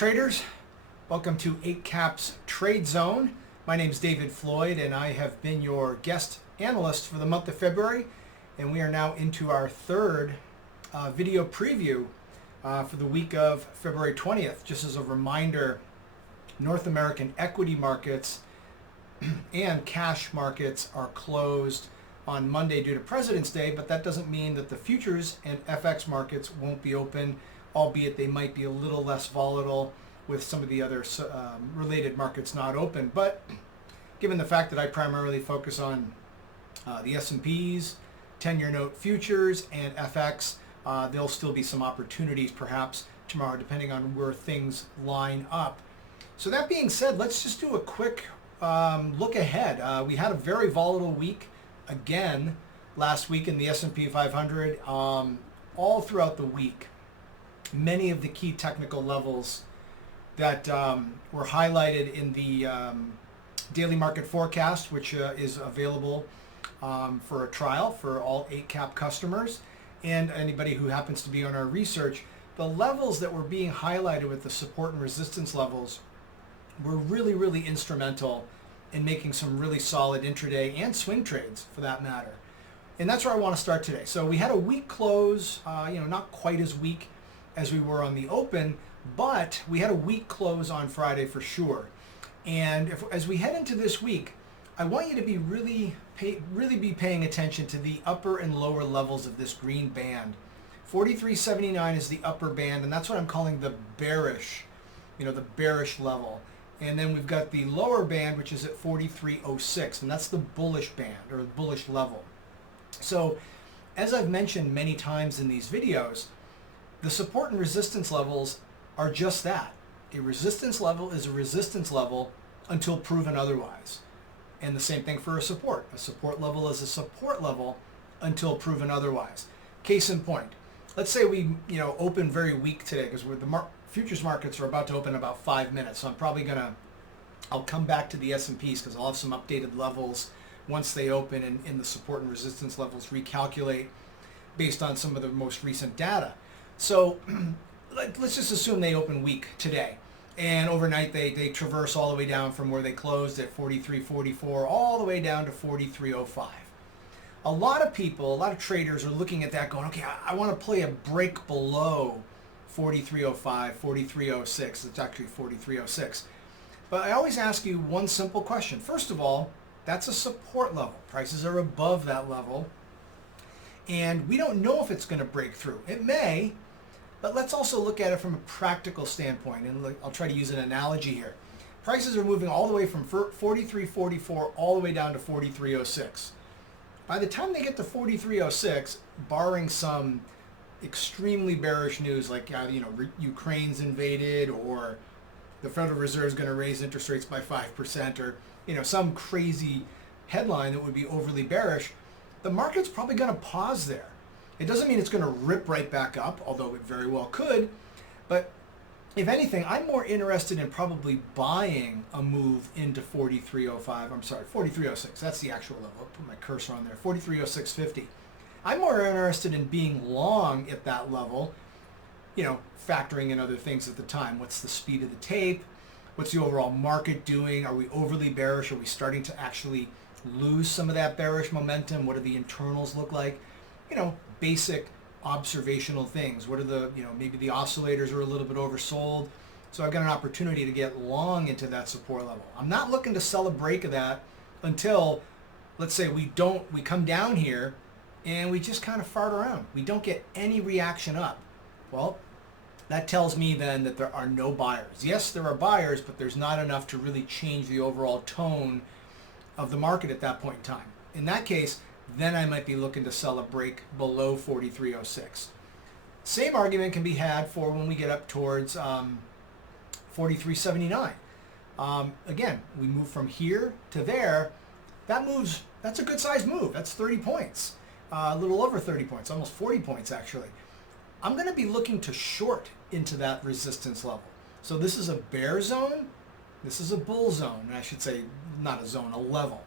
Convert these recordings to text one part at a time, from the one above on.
traders, welcome to Eightcap's Trade Zone. My name is David Floyd and I have been your guest analyst for the month of February, and we are now into our third video preview for the week of February 20th. Just as a reminder, North American equity markets and cash markets are closed on Monday due to President's Day, but that doesn't mean that the futures and FX markets won't be open, albeit they might be a little less volatile with some of the other related markets not open. But given the fact that I primarily focus on the S&Ps, 10-year note futures, and FX, there'll still be some opportunities perhaps tomorrow depending on where things line up. So that being said, let's just do a quick look ahead. We had a very volatile week again last week in the S&P 500 all throughout the week. Many of the key technical levels that were highlighted in the daily market forecast, which is available for a trial for all Eightcap customers and anybody who happens to be on our research, the levels that were being highlighted with the support and resistance levels were really instrumental in making some really solid intraday and swing trades for that matter. And that's where I want to start today. So we had a weak close, not quite as weak as we were on the open, but we had a weak close on Friday for sure. And as we head into this week, I want you to be really be paying attention to the upper and lower levels of this green band. 43.79 is the upper band, and that's what I'm calling the bearish, the bearish level. And then we've got the lower band, which is at 43.06, and that's the bullish band or the bullish level. So as I've mentioned many times in these videos, the support and resistance levels are just that. A resistance level is a resistance level until proven otherwise. And the same thing for a support. A support level is a support level until proven otherwise. Case in point, let's say we open very weak today because the futures markets are about to open in about 5 minutes. So I'll come back to the S&Ps because I'll have some updated levels once they open and the support and resistance levels recalculate based on some of the most recent data. So let's just assume they open weak today, and overnight they traverse all the way down from where they closed at 43.44 all the way down to 43.05. A lot of people, a lot of traders are looking at that going, okay, I want to play a break below 43.05, 43.06. It's actually 43.06. But I always ask you one simple question. First of all, that's a support level. Prices are above that level, and we don't know if it's going to break through. It may. But let's also look at it from a practical standpoint, and I'll try to use an analogy here. Prices are moving all the way from 43.44 all the way down to 43.06. By the time they get to 43.06, barring some extremely bearish news like Ukraine's invaded, or the Federal Reserve is going to raise interest rates by 5%, or some crazy headline that would be overly bearish, the market's probably going to pause there. It doesn't mean it's going to rip right back up, although it very well could. But if anything, I'm more interested in probably buying a move into 43.06. That's the actual level. I'll put my cursor on there. 43.0650. I'm more interested in being long at that level, factoring in other things at the time. What's the speed of the tape? What's the overall market doing? Are we overly bearish? Are we starting to actually lose some of that bearish momentum? What do the internals look like? Basic observational things. What are the, maybe the oscillators are a little bit oversold. So I've got an opportunity to get long into that support level. I'm not looking to sell a break of that until, let's say we come down here and we just kind of fart around. We don't get any reaction up. Well, that tells me then that there are no buyers. Yes, there are buyers, but there's not enough to really change the overall tone of the market at that point in time. In that case, then I might be looking to sell a break below 43.06. Same argument can be had for when we get up towards 43.79. Again, we move from here to there. That's a good size move. That's 30 points, a little over 30 points, almost 40 points actually. I'm going to be looking to short into that resistance level. So this is a bear zone. This is a bull zone. And I should say not a zone, a level.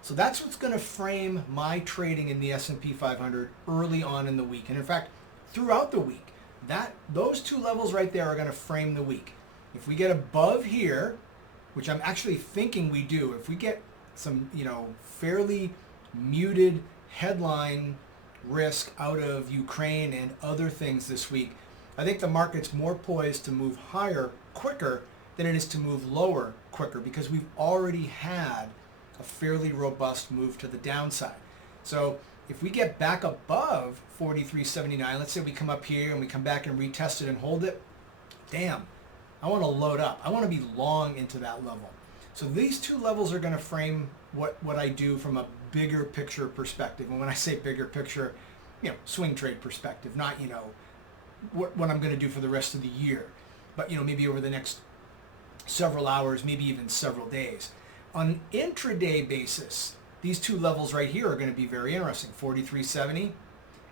So that's what's going to frame my trading in the S&P 500 early on in the week. And in fact, throughout the week, those two levels right there are going to frame the week. If we get above here, which I'm actually thinking we do, if we get some, fairly muted headline risk out of Ukraine and other things this week, I think the market's more poised to move higher quicker than it is to move lower quicker, because we've already had a fairly robust move to the downside. So if we get back above 43.79, let's say we come up here and we come back and retest it and hold it, damn, I want to load up. I want to be long into that level. So these two levels are going to frame what I do from a bigger picture perspective. And when I say bigger picture, swing trade perspective, not, what I'm going to do for the rest of the year, but, maybe over the next several hours, maybe even several days. On an intraday basis, these two levels right here are going to be very interesting, 43.70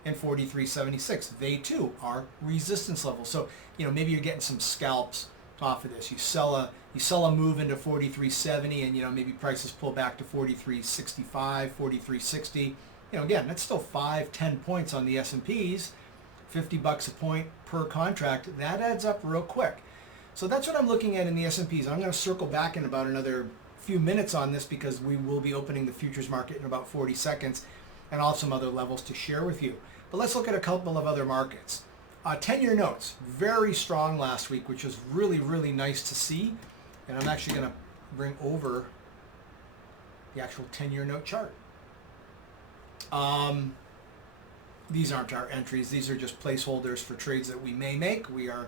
and 43.76. They too are resistance levels. So, maybe you're getting some scalps off of this. You sell a move into 43.70 and, maybe prices pull back to 43.65, 43.60. Again, that's still 5-10 points on the S&Ps, $50 a point per contract. That adds up real quick. So that's what I'm looking at in the S&Ps. I'm going to circle back in about another few minutes on this because we will be opening the futures market in about 40 seconds, and I'll have some other levels to share with you. But let's look at a couple of other markets. 10-year notes, very strong last week, which was really, really nice to see. And I'm actually going to bring over the actual 10-year note chart. These aren't our entries. These are just placeholders for trades that we may make. We are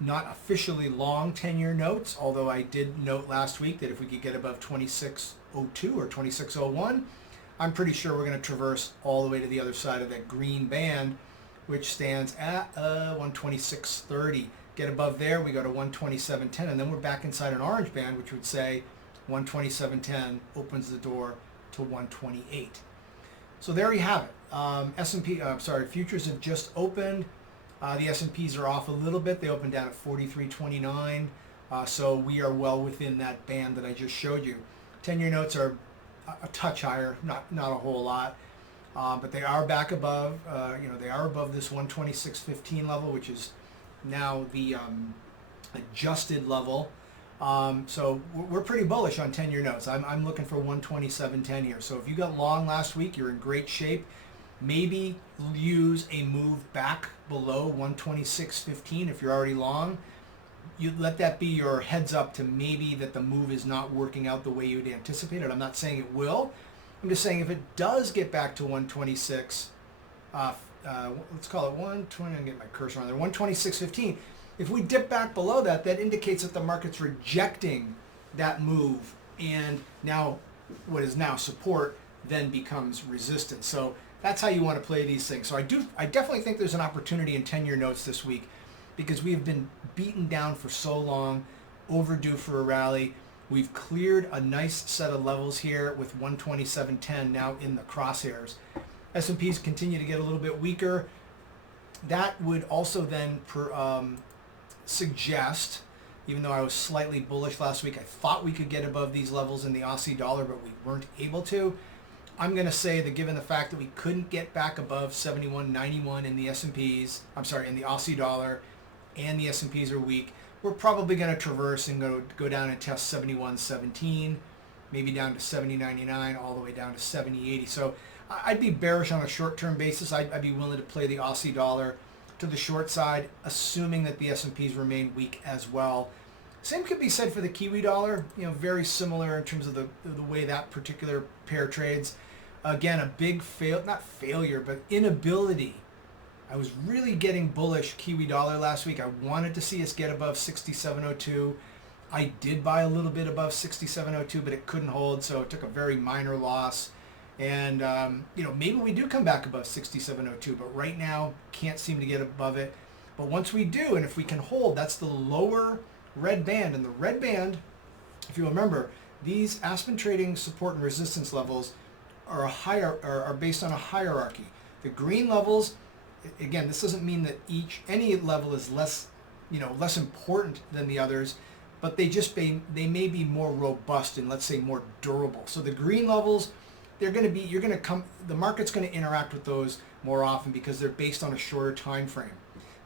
not officially long 10-year notes, although I did note last week that if we could get above 26.02 or 26.01, I'm pretty sure we're going to traverse all the way to the other side of that green band, which stands at 126.30. Get above there, we go to 127.10, and then we're back inside an orange band, which would say 127.10 opens the door to 128. So there you have it. Futures have just opened. The S&Ps are off a little bit. They opened down at 43.29. So we are well within that band that I just showed you. 10-year notes are a touch higher, not a whole lot, but they are back above. They are above this 126.15 level, which is now the adjusted level. So we're pretty bullish on 10-year notes. I'm looking for 127.10 here. So if you got long last week, you're in great shape. Maybe use a move back below 126.15 if you're already long. You let that be your heads up to maybe that the move is not working out the way you'd anticipated. I'm not saying it will. I'm just saying if it does get back to 126, let's call it 120. I'm getting my cursor on there. 126.15. If we dip back below that, that indicates that the market's rejecting that move, and now what is now support then becomes resistance. So that's how you want to play these things. So I definitely think there's an opportunity in 10-year notes this week because we have been beaten down for so long, overdue for a rally. We've cleared a nice set of levels here with 127.10 now in the crosshairs. S&Ps continue to get a little bit weaker. That would also then suggest, even though I was slightly bullish last week, I thought we could get above these levels in the Aussie dollar, but we weren't able to. I'm going to say that given the fact that we couldn't get back above 71.91 in the S&Ps, in the Aussie dollar, and the S&Ps are weak, we're probably going to traverse and go down and test 71.17, maybe down to 70.99, all the way down to 70.80. So I'd be bearish on a short-term basis. I'd be willing to play the Aussie dollar to the short side, assuming that the S&Ps remain weak as well. Same could be said for the Kiwi dollar, very similar in terms of the way that particular pair trades. Again, a big inability. I was really getting bullish Kiwi dollar last week. I wanted to see us get above 67.02. I did buy a little bit above 67.02, but it couldn't hold, so it took a very minor loss. And, maybe we do come back above 67.02, but right now can't seem to get above it. But once we do, and if we can hold, that's the lower red band. And the red band, if you remember, these Aspen Trading support and resistance levels are based on a hierarchy. The green levels, again, this doesn't mean that any level is less important than the others, but they may be more robust and, let's say, more durable. So the green levels, the market's going to interact with those more often because they're based on a shorter time frame.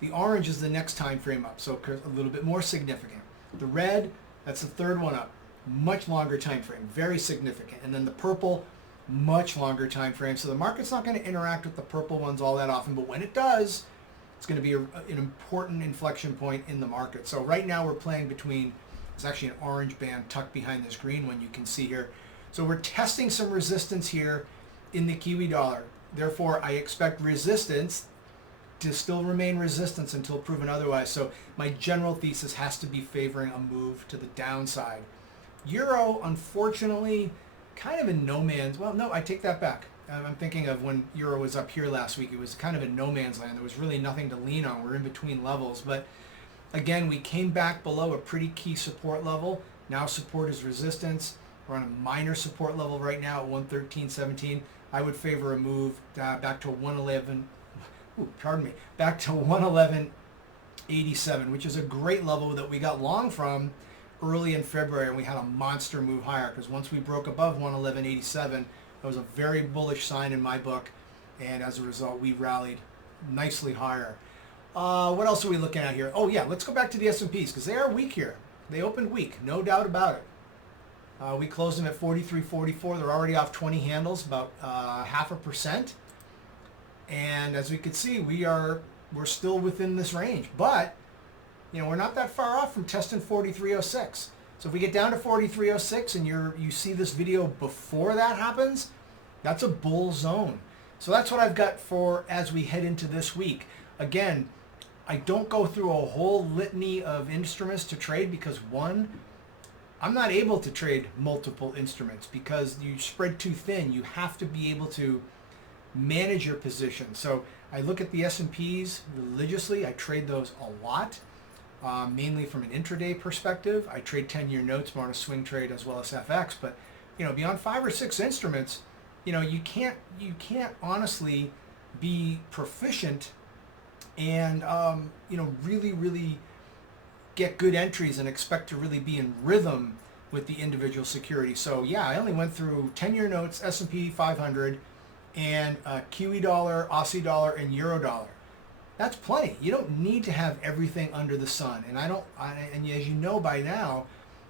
The orange is the next time frame up, so a little bit more significant. The red, that's the third one up, much longer time frame, very significant. And then the purple, much longer time frame. So the market's not going to interact with the purple ones all that often, but when it does, it's going to be an important inflection point in the market. So right now we're playing between, it's actually an orange band tucked behind this green one you can see here. So we're testing some resistance here in the Kiwi dollar. Therefore, I expect resistance to still remain resistance until proven otherwise. So my general thesis has to be favoring a move to the downside. Euro, unfortunately, kind of in no man's, well, no, I take that back. I'm thinking of when Euro was up here last week. It was kind of in no man's land. There was really nothing to lean on. We're in between levels. But again, we came back below a pretty key support level. Now support is resistance. We're on a minor support level right now at 113.17. I would favor a move back to 111. Back to 111.87, which is a great level that we got long from early in February, and we had a monster move higher because once we broke above 111.87, that was a very bullish sign in my book, and as a result, we rallied nicely higher. What else are we looking at here? Oh yeah, let's go back to the S&Ps because they are weak here. They opened weak, no doubt about it. We closed them at 43.44. They're already off 20 handles, about 0.5%. And as we could see, we're still within this range, but we're not that far off from testing 43.06. So if we get down to 43.06 and you see this video before that happens, that's a bull zone. So that's what I've got for as we head into this week. Again, I don't go through a whole litany of instruments to trade because one, I'm not able to trade multiple instruments because you spread too thin. You have to be able to manage your position. So I look at the S&Ps religiously. I trade those a lot, mainly from an intraday perspective. I trade 10-year notes more on a swing trade as well as FX. But beyond 5 or 6 instruments, you can't honestly be proficient and really get good entries and expect to really be in rhythm with the individual security. So yeah, I only went through 10-year notes, S&P 500. And Kiwi dollar, Aussie dollar, and Euro dollar. That's plenty. You don't need to have everything under the sun. And and as you know by now,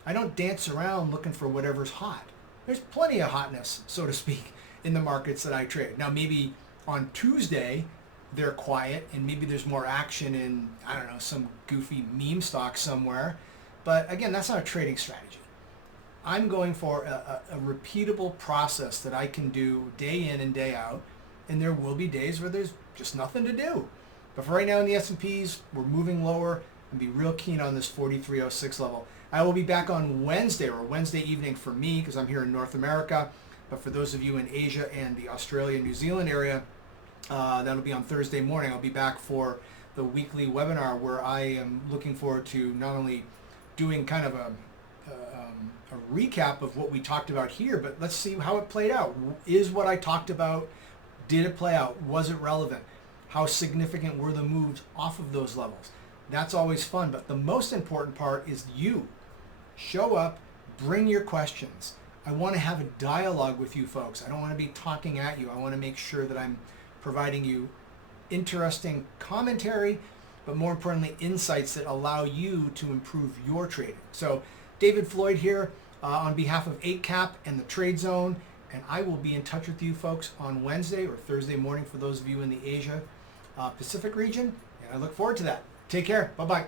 I don't dance around looking for whatever's hot. There's plenty of hotness, so to speak, in the markets that I trade. Now maybe on Tuesday they're quiet and maybe there's more action in, I don't know, some goofy meme stock somewhere. But again, that's not a trading strategy. I'm going for a repeatable process that I can do day in and day out, and there will be days where there's just nothing to do. But for right now in the S&Ps, we're moving lower and be real keen on this 43.06 level. I will be back on Wednesday evening for me because I'm here in North America, but for those of you in Asia and the Australia, New Zealand area, that'll be on Thursday morning. I'll be back for the weekly webinar where I am looking forward to not only doing kind of a recap of what we talked about here, but let's see how it played out. Is what I talked about, did it play out? Was it relevant? How significant were the moves off of those levels? That's always fun, but the most important part is you. Show up, bring your questions. I want to have a dialogue with you folks. I don't want to be talking at you. I want to make sure that I'm providing you interesting commentary, but more importantly, insights that allow you to improve your trading. So David Floyd here on behalf of Eightcap and the Trade Zone, and I will be in touch with you folks on Wednesday or Thursday morning for those of you in the Asia Pacific region, and I look forward to that. Take care. Bye-bye.